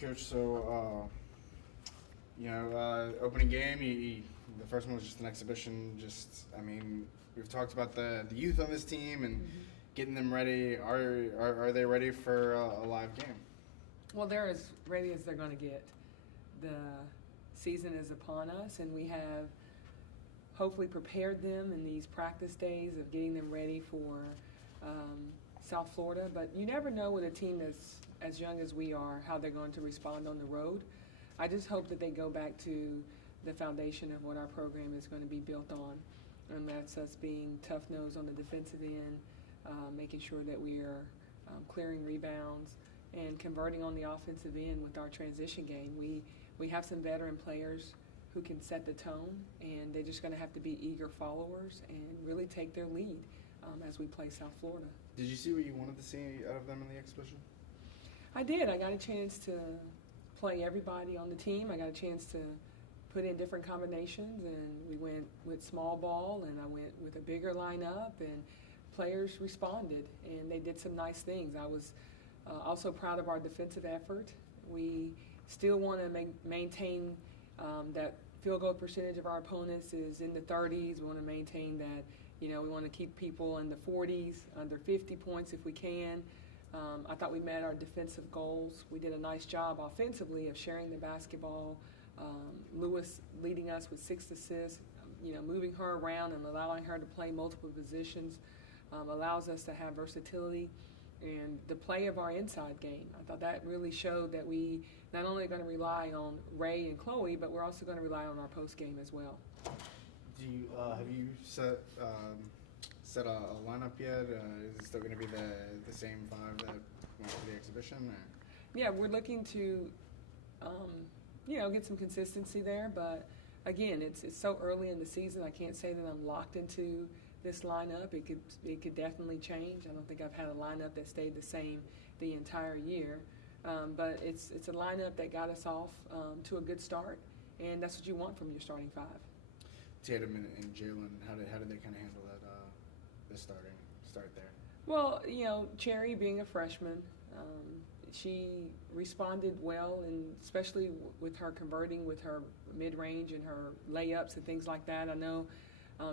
Coach, opening game, the first one was just an exhibition. We've talked about the youth on this team and getting them ready. Are they ready for a live game? Well, they're as ready as they're going to get. The season is upon us, and we have hopefully prepared them in these practice days of getting them ready for South Florida. But you never know with a team that's as young as we are how they're going to respond on the road. I just hope that they go back to the foundation of what our program is going to be built on, and that's us being tough-nosed on the defensive end, making sure that we are clearing rebounds and converting on the offensive end with our transition game. We have some veteran players who can set the tone, and they're just going to have to be eager followers and really take their lead as we play South Florida. Did you see what you wanted to see out of them in the exhibition? I did. I got a chance to play everybody on the team. I got a chance to put in different combinations, and we went with small ball, and I went with a bigger lineup, and players responded, and they did some nice things. I was also proud of our defensive effort. We still want to maintain that field goal percentage of our opponents is in the 30s. We want to maintain that, we want to keep people in the 40s, under 50 points if we can. I thought we met our defensive goals. We did a nice job offensively of sharing the basketball. Lewis leading us with 6 assists, moving her around and allowing her to play multiple positions allows us to have versatility. And the play of our inside game, I thought that really showed that we not only are going to rely on Ray and Chloe, but we're also going to rely on our post game as well. Have you set a lineup yet? Is it still going to be the same 5 that went to the exhibition? Or? Yeah, we're looking to get some consistency there, but again, it's so early in the season. I can't say that I'm locked into this lineup. It could definitely change. I don't think I've had a lineup that stayed the same the entire year, but it's a lineup that got us off to a good start, and that's what you want from your starting 5. Tatum and Jalen, how did they kind of handle that the start there? Well, Cherry being a freshman, she responded well, and especially with her converting with her mid-range and her layups and things like that. I know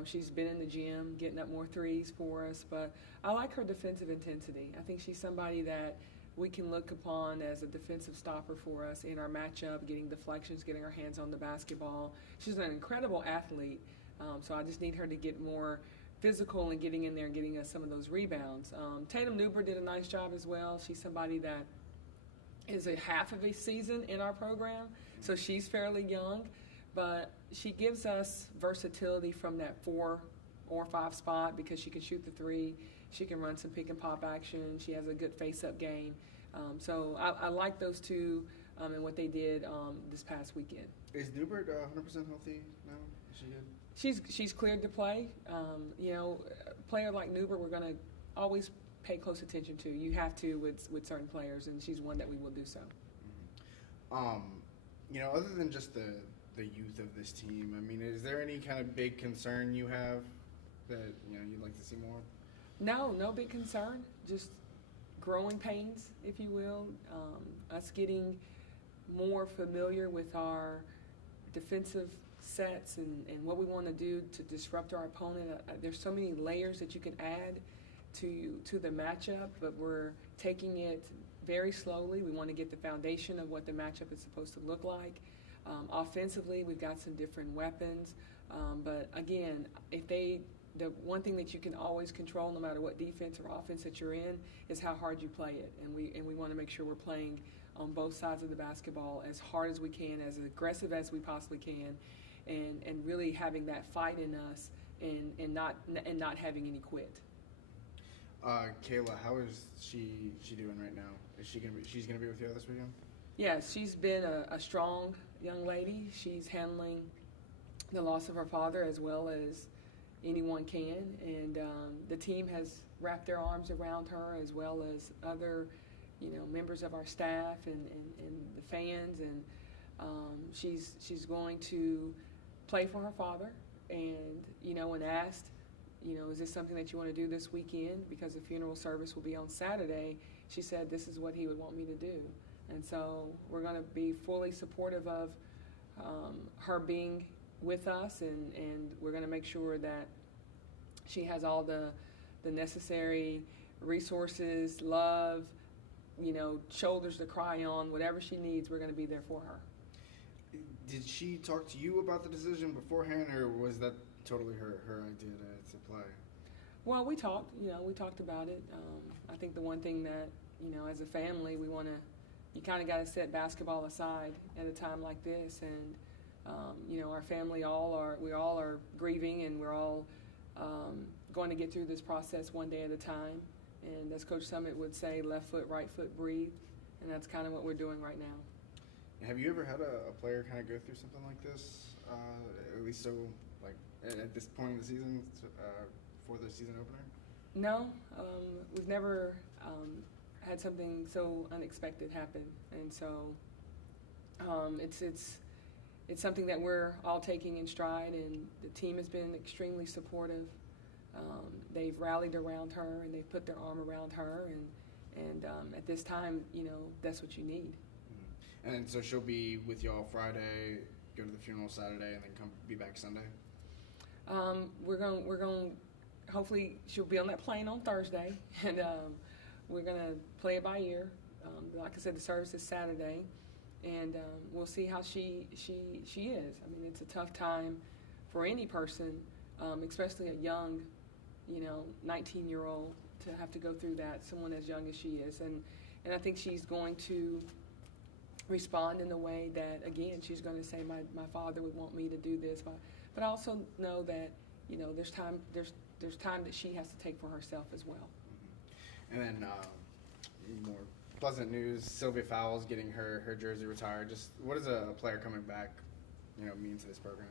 she's been in the gym getting up more threes for us, but I like her defensive intensity. I think she's somebody that we can look upon as a defensive stopper for us in our matchup, getting deflections, getting her hands on the basketball. She's an incredible athlete, so I just need her to get more physical and getting in there and getting us some of those rebounds. Tatum Newber did a nice job as well. She's somebody that is a half of a season in our program, so she's fairly young, but she gives us versatility from that 4 or 5 spot because she can shoot the 3, she can run some pick and pop action, she has a good face-up game. So I like those two and what they did this past weekend. Is Newbert 100% healthy now? Is she good? She's cleared to play. A player like Newbert, we're going to always pay close attention to. You have to with certain players, and she's one that we will do so. Other than just the youth of this team, is there any kind of big concern you have that you'd like to see more? No big concern. Just growing pains, if you will. Us getting more familiar with our defensive sets and what we want to do to disrupt our opponent. There's so many layers that you can add to the matchup, but we're taking it very slowly. We want to get the foundation of what the matchup is supposed to look like. Offensively, we've got some different weapons, but again, the one thing that you can always control, no matter what defense or offense that you're in, is how hard you play it, and we want to make sure we're playing on both sides of the basketball as hard as we can, as aggressive as we possibly can, and really having that fight in us, and not having any quit. Kayla, how is she doing right now? She's gonna be with you this weekend? Yes, she's been a strong young lady. She's handling the loss of her father as well as anyone can, and the team has wrapped their arms around her as well as other, members of our staff and the fans, and she's going to play for her father, and when asked, is this something that you want to do this weekend, because the funeral service will be on Saturday, she said this is what he would want me to do. And so we're going to be fully supportive of her being with us, and we're going to make sure that she has all the necessary resources, love, shoulders to cry on, whatever she needs, we're going to be there for her. Did she talk to you about the decision beforehand, or was that totally her idea to play? Well, we talked about it. I think the one thing that, as a family, you kind of got to set basketball aside at a time like this. And, our family we all are grieving, and we're all going to get through this process one day at a time. And as Coach Summit would say, left foot, right foot, breathe. And that's kind of what we're doing right now. Have you ever had a player kind of go through something like this, at least so, like, at this point in the season, for the season opener? No, we've never had something so unexpected happen, and so it's something that we're all taking in stride, and the team has been extremely supportive. They've rallied around her, and they've put their arm around her, and at this time, that's what you need. Mm-hmm. And so she'll be with y'all Friday, go to the funeral Saturday, and then be back Sunday? We're going. Hopefully, she'll be on that plane on Thursday, and we're going to play it by ear. Like I said, the service is Saturday, and we'll see how she is. I mean, it's a tough time for any person, especially a young, 19-year-old, to have to go through that, someone as young as she is. And I think she's going to respond in a way that, again, she's going to say, my father would want me to do this. But I also know that, there's time that she has to take for herself as well. Mm-hmm. And then more pleasant news, Sylvia Fowles getting her jersey retired. Just what does a player coming back, mean to this program?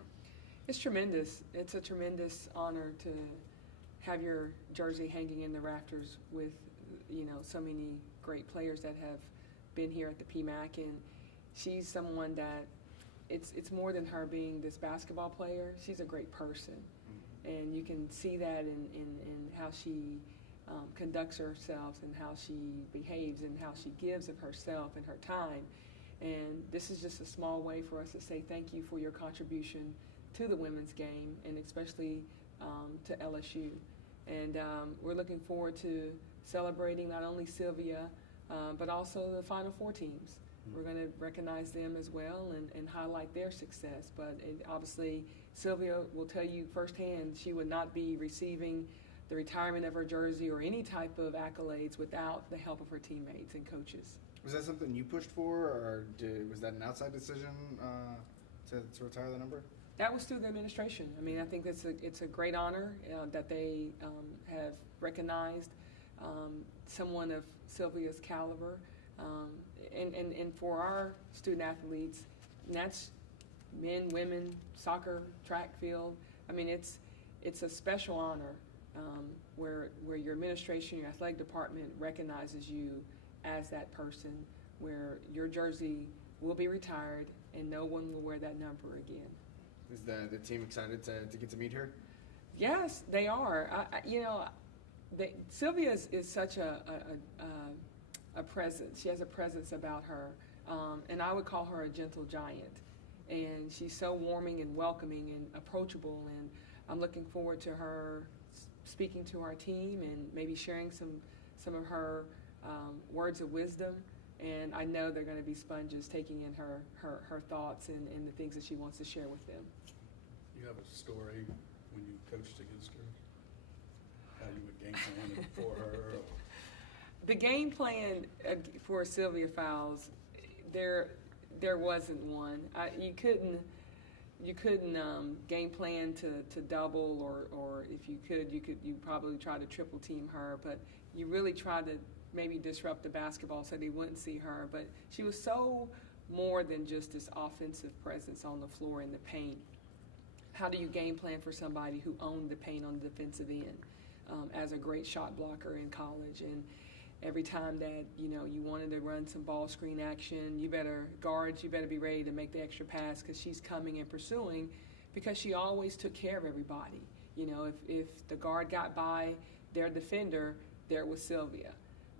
It's tremendous. It's a tremendous honor to have your jersey hanging in the rafters with, so many great players that have been here at the PMAC. And she's someone that it's more than her being this basketball player. She's a great person. And you can see that in how she conducts herself and how she behaves and how she gives of herself and her time. And this is just a small way for us to say thank you for your contribution to the women's game, and especially to LSU. And we're looking forward to celebrating not only Sylvia, but also the Final Four teams. We're going to recognize them as well and highlight their success. But obviously, Sylvia will tell you firsthand she would not be receiving the retirement of her jersey or any type of accolades without the help of her teammates and coaches. Was that something you pushed for, or was that an outside decision to retire the number? That was through the administration. I mean, I think it's a great honor that they have recognized someone of Sylvia's caliber. And for our student athletes, and that's men, women, soccer, track, field. I mean, it's a special honor where your administration, your athletic department recognizes you as that person, where your jersey will be retired and no one will wear that number again. Is the team excited to get to meet her? Yes, they are. Sylvia is such a presence. She has a presence about her, and I would call her a gentle giant. And she's so warming and welcoming and approachable, and I'm looking forward to her speaking to our team and maybe sharing some of her words of wisdom. And I know they're going to be sponges taking in her thoughts and the things that she wants to share with them. You have a story when you coached against her? How you would game plan for her? Or? The game plan for Sylvia Fowles, there wasn't one. You couldn't game plan to double, or if you could, you probably try to triple team her, but you really tried to maybe disrupt the basketball so they wouldn't see her. But she was so more than just this offensive presence on the floor in the paint. How do you game plan for somebody who owned the paint on the defensive end as a great shot blocker in college? And every time that you wanted to run some ball screen action, you better be ready to make the extra pass because she's coming and pursuing, because she always took care of everybody. If the guard got by their defender, there was Sylvia.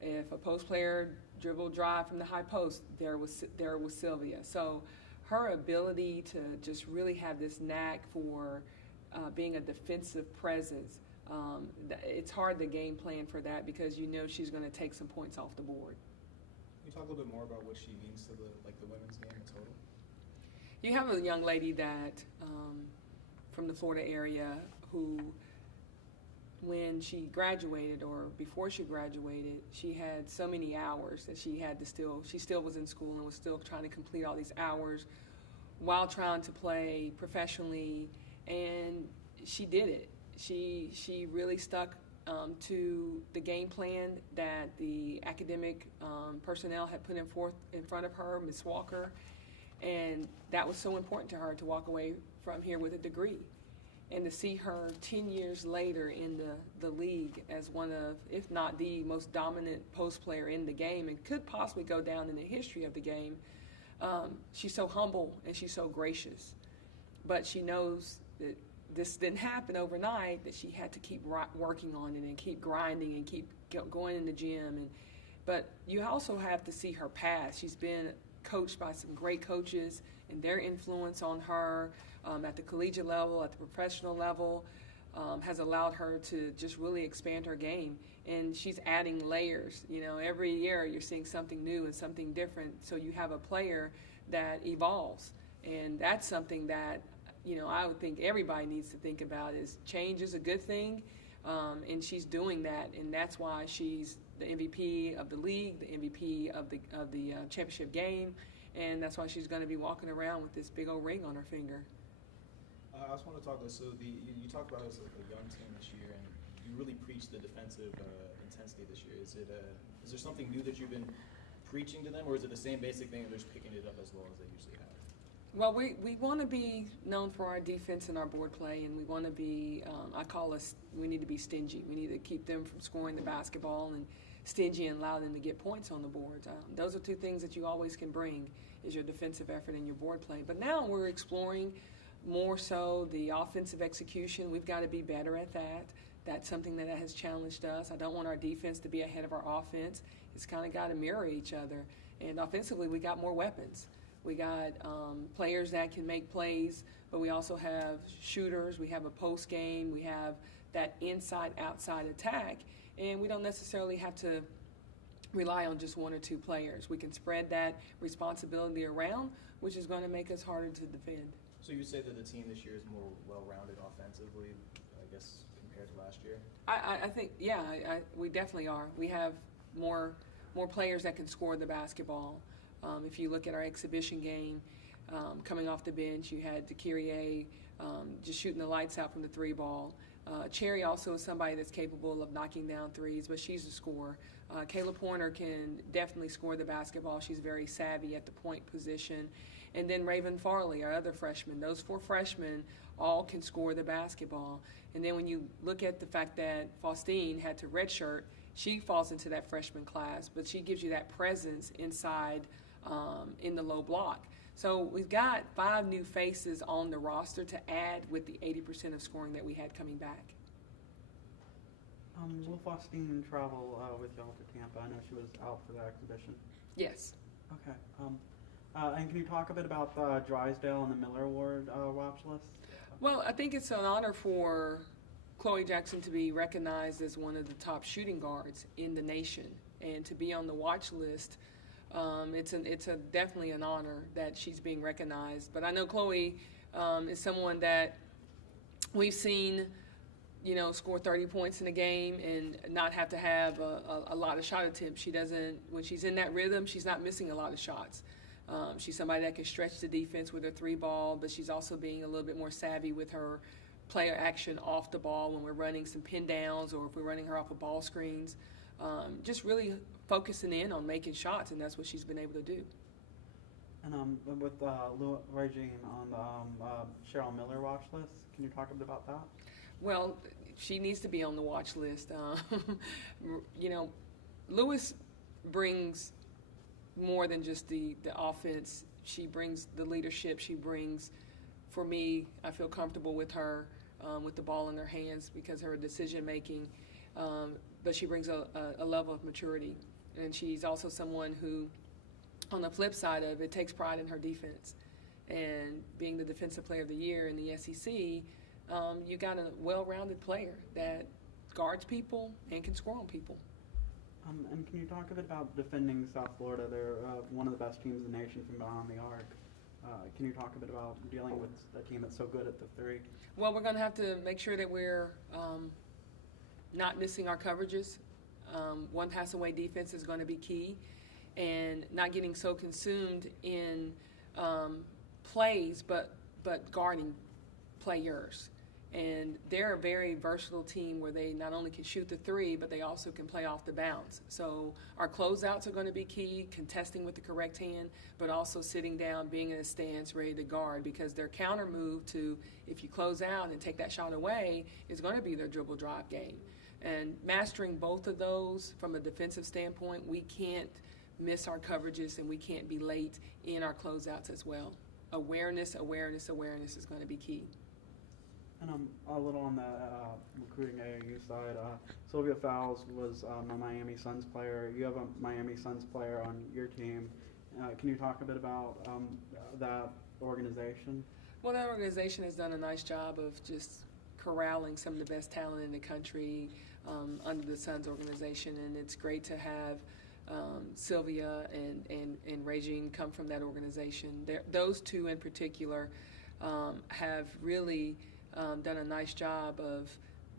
If a post player dribble drive from the high post, there was Sylvia. So her ability to just really have this knack for being a defensive presence, it's hard to game plan for that because you know she's going to take some points off the board. Can you talk a little bit more about what she means to the women's game in total? You have a young lady that from the Florida area who, when she graduated or before she graduated, she had so many hours that she still was in school and was still trying to complete all these hours while trying to play professionally, and she did it. She really stuck to the game plan that the academic personnel had put in front of her, Ms. Walker, and that was so important to her to walk away from here with a degree. And to see her 10 years later in the league as one of, if not the most dominant post player in the game and could possibly go down in the history of the game, she's so humble and she's so gracious. But she knows that this didn't happen overnight, that she had to keep working on it and keep grinding and keep going in the gym. But you also have to see her past. She's been coached by some great coaches, and their influence on her at the collegiate level, at the professional level, has allowed her to just really expand her game. And she's adding layers. You know, every year you're seeing something new and something different, so you have a player that evolves. And that's something that, you know, I would think everybody needs to think about is change is a good thing, and she's doing that, and that's why she's the MVP of the league, the MVP of the championship game, and that's why she's going to be walking around with this big old ring on her finger. I just want to talk. So you talked about us like a young team this year, and you really preached the defensive intensity this year. Is there something new that you've been preaching to them, or is it the same basic thing and they're just picking it up as well as they usually have? Well, we want to be known for our defense and our board play, and we want to be, we need to be stingy. We need to keep them from scoring the basketball, and stingy and allow them to get points on the boards. Those are two things that you always can bring, is your defensive effort and your board play. But now we're exploring more so the offensive execution. We've got to be better at that. That's something that has challenged us. I don't want our defense to be ahead of our offense. It's kind of got to mirror each other. And offensively, we got more weapons. We got players that can make plays, but we also have shooters. We have a post game. We have that inside-outside attack, and we don't necessarily have to rely on just one or two players. We can spread that responsibility around, which is going to make us harder to defend. So you would say that the team this year is more well-rounded offensively, I guess, compared to last year? I think, yeah, we definitely are. We have more players that can score the basketball. If you look at our exhibition game, coming off the bench, you had DeKirie just shooting the lights out from the three ball. Cherry also is somebody that's capable of knocking down threes, but she's a scorer. Kayla Pointer can definitely score the basketball. She's very savvy at the point position. And then Raven Farley, our other freshman. Those four freshmen all can score the basketball. And then when you look at the fact that Faustine had to redshirt, she falls into that freshman class, but she gives you that presence inside in the low block. So we've got 5 new faces on the roster to add with the 80% of scoring that we had coming back. Will Faustine travel with y'all to Tampa? I know she was out for the exhibition. Yes. Okay. And can you talk a bit about the Drysdale and the Miller Award watch list? Well, I think it's an honor for Chloe Jackson to be recognized as one of the top shooting guards in the nation, and to be on the watch list. It's definitely an honor that she's being recognized. But I know Chloe is someone that we've seen, you know, score 30 points in a game and not have to have a lot of shot attempts. She doesn't, when she's in that rhythm, she's not missing a lot of shots. She's somebody that can stretch the defense with her 3-ball, but she's also being a little bit more savvy with her player action off the ball when we're running some pin downs or if we're running her off of ball screens. Just really focusing in on making shots, and that's what she's been able to do. And with Regine on the Cheryl Miller watch list, can you talk a bit about that? Well, she needs to be on the watch list. You know, Lewis brings more than just the offense. She brings the leadership. She brings, for me, I feel comfortable with her with the ball in her hands because of her decision making. but she brings a level of maturity. And she's also someone who, on the flip side of it, takes pride in her defense. And being the Defensive Player of the Year in the SEC, you got a well-rounded player that guards people and can score on people. And can you talk a bit about defending South Florida? They're one of the best teams in the nation from behind the arc. Can you talk a bit about dealing with a team that's so good at the three? Well, we're going to have to make sure that we're not missing our coverages. One pass away defense is going to be key, and not getting so consumed in plays, but guarding players. And they're a very versatile team where they not only can shoot the three, but they also can play off the bounce. So our closeouts are going to be key, contesting with the correct hand, but also sitting down, being in a stance, ready to guard, because their counter move to, if you close out and take that shot away, is going to be their dribble drive game. And mastering both of those from a defensive standpoint, we can't miss our coverages and we can't be late in our closeouts as well. Awareness is going to be key. And a little on the recruiting AAU side. Sylvia Fowles was a Miami Suns player. You have a Miami Suns player on your team. Can you talk a bit about that organization? Well, that organization has done a nice job of just corralling some of the best talent in the country under the Suns organization, and it's great to have Sylvia and Regine come from that organization. Those two in particular have really done a nice job of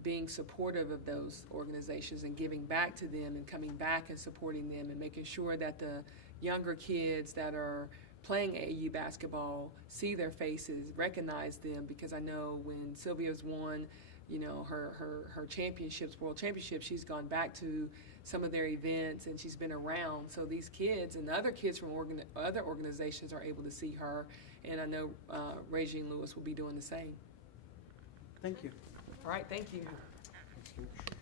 being supportive of those organizations and giving back to them and coming back and supporting them and making sure that the younger kids that are playing AAU basketball see their faces, recognize them, because I know when Sylvia's won, her championships, world championships, she's gone back to some of their events and she's been around. So these kids and other kids from other organizations are able to see her, and I know Regine Lewis will be doing the same. Thank you. All right, thank you. Thanks, Coach.